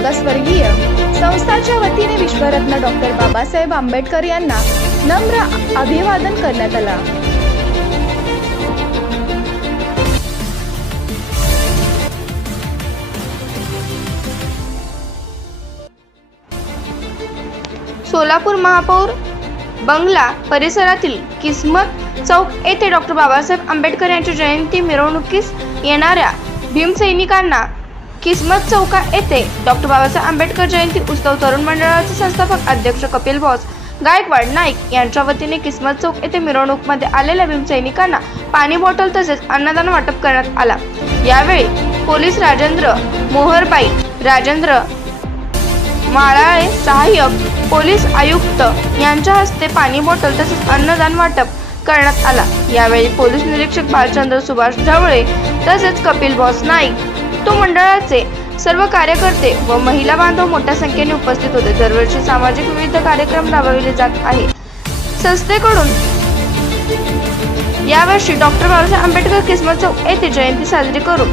मागासवर्गीय संस्थाच्या वतीने विश्वरत्न डॉक्टर बाबासाहेब आंबेडकर यांना नम्र अभिवादन करण्यात आला। सोलापूर महापौर बंगला परिसरातील किस्मत चौक येथे डॉक्टर बाबासाहेब आंबेडकर यांची जयंती मिरवणुकीस येणाऱ्या भीमसैनिकांना किस्मत चौका येथे डॉक्टर बाबासाहेब आंबेडकर जयंती उत्सव तरुण मंडळाचे संस्थापक अध्यक्ष कपिल बॉस गायकवाड नाईक यांच्या वतीने किस्मत चौक येथे मिरवणूकमध्ये आलेल्या भीमसैनिकांना पाणी बॉटल तसेच अन्नदान वाटप करण्यात आला। यावेळी पोलीस राजेंद्र मोहरबाई, राजेंद्र माळाळे सहाय्यक पोलीस आयुक्त यांच्या हस्ते पाणी बॉटल तसेच अन्नदान वाटप करण्यात आला। यावेळी पोलीस निरीक्षक भालचंद्र सुभाष ढवळे तसेच कपिल बॉस नाईक तो मंडळाचे सर्व कार्यकर्ते व महिला बांधव मोठ्या संख्येने उपस्थित होते। दरवर्षी सामाजिक विविध कार्यक्रम राबविले जात आहे। संस्थेकडून यावर्षी डॉक्टर बाबासाहेब आंबेडकर किस्मत चौक येथे जयंती साजरी करून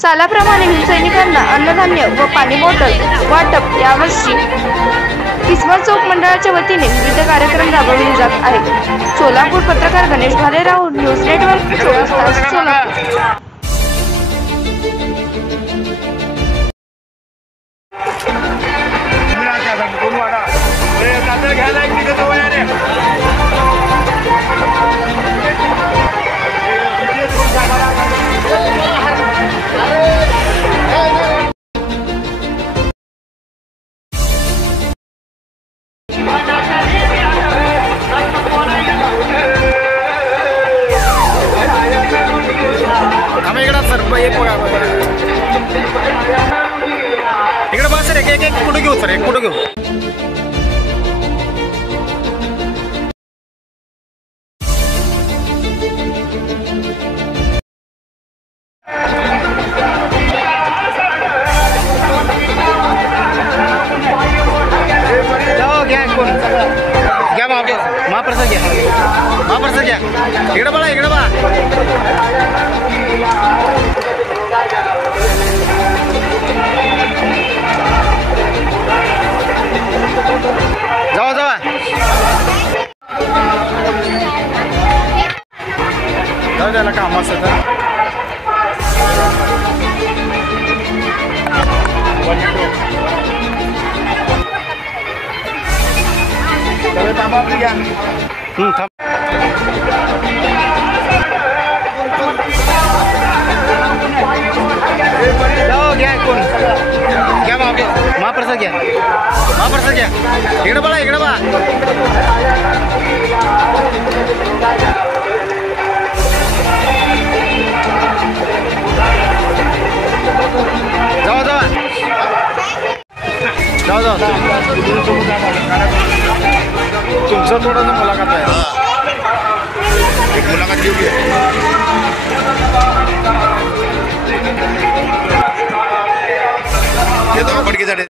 सालाप्रमाणे भीमसैनिकांना अन्नधान्य व पाणी बॉटल वाटप यावर्षी किस्मत चौक मंडळाच्या वतीने विविध कार्यक्रम राबवले जात आहेत। सोलापूर पत्रकार गणेश भालेराव, न्यूज नेटवर्क 24 तास सोलापूर। इकडे बस सर, एक फोटो घेऊ सर, एक फोटो घेऊ। घ्या महाप्रसाद घ्या, महाप्रसाद घ्या। इकडे बघा, इकडे बघा। जावा जावा जाऊ द्याला काम असतं तर थांबा आपली घ्या। जाओ घ्या, कोण घ्या महाप्रसाद घ्या, महाप्रसाद घ्या। इकडे बघा, इकडे बघा। जाओ जाओ जाओ जाओ, तुमचं थोडंसं मुलाखत आहे, एक मुलाखत घेऊ घ्या। येतो पडकीसाठी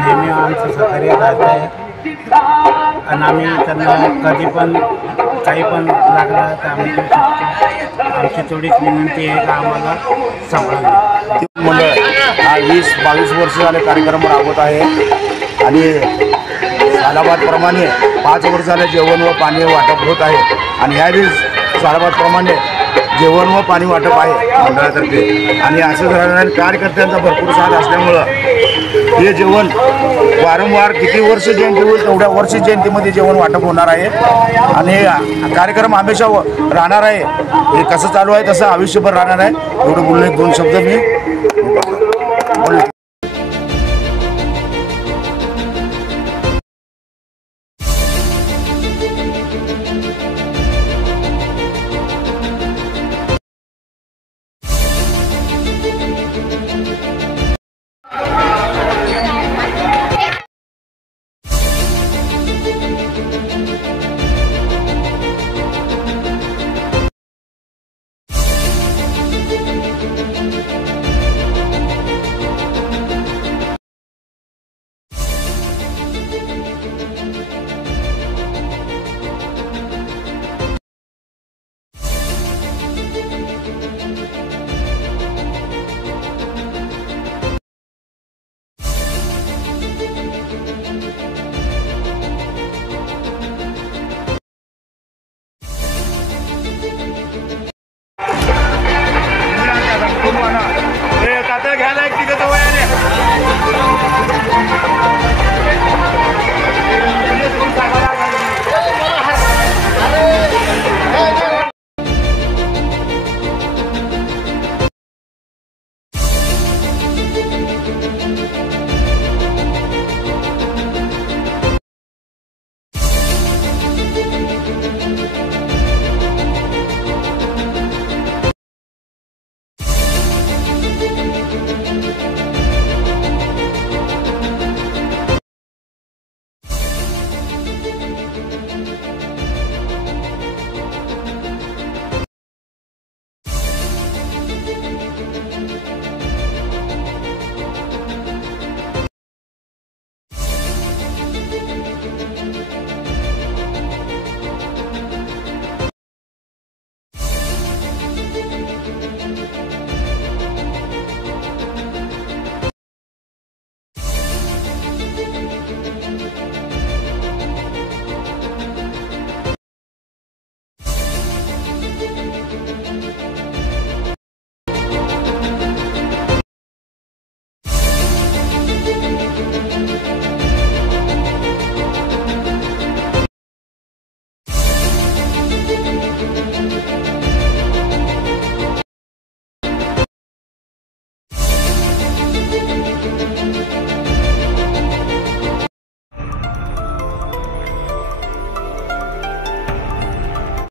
नेहमी आमचं सहकार्य राहत आहे आणि आम्ही त्यांना कधी पण काही पण लागलं तर आम्ही देऊ शकतो। आमची थोडीच विनंती आहे का आम्हाला सांभाळा। मंडळ हा 20-22 वर्ष झाले कार्यक्रम राबवत आहे आणि सालाबादप्रमाणे 5 वर्ष झाले जेवण व पाणी वाटप होत आहे आणि ह्यावेळी सालाबादप्रमाणे जेवण व पाणी वाटप आहे मंडळातर्फे आणि असं कार्यकर्त्यांचा भरपूर साथ असल्यामुळं हे जेवण वारंवार किती वर्ष जयंती होईल तेवढ्या वर्ष जयंतीमध्ये जेवण वाटप होणार आहे आणि कार्यक्रम हमेशा राहणार आहे। हे कसं चालू आहे तसं आयुष्यभर राहणार आहे। एवढं बोलले 2 शब्द मी बोलले।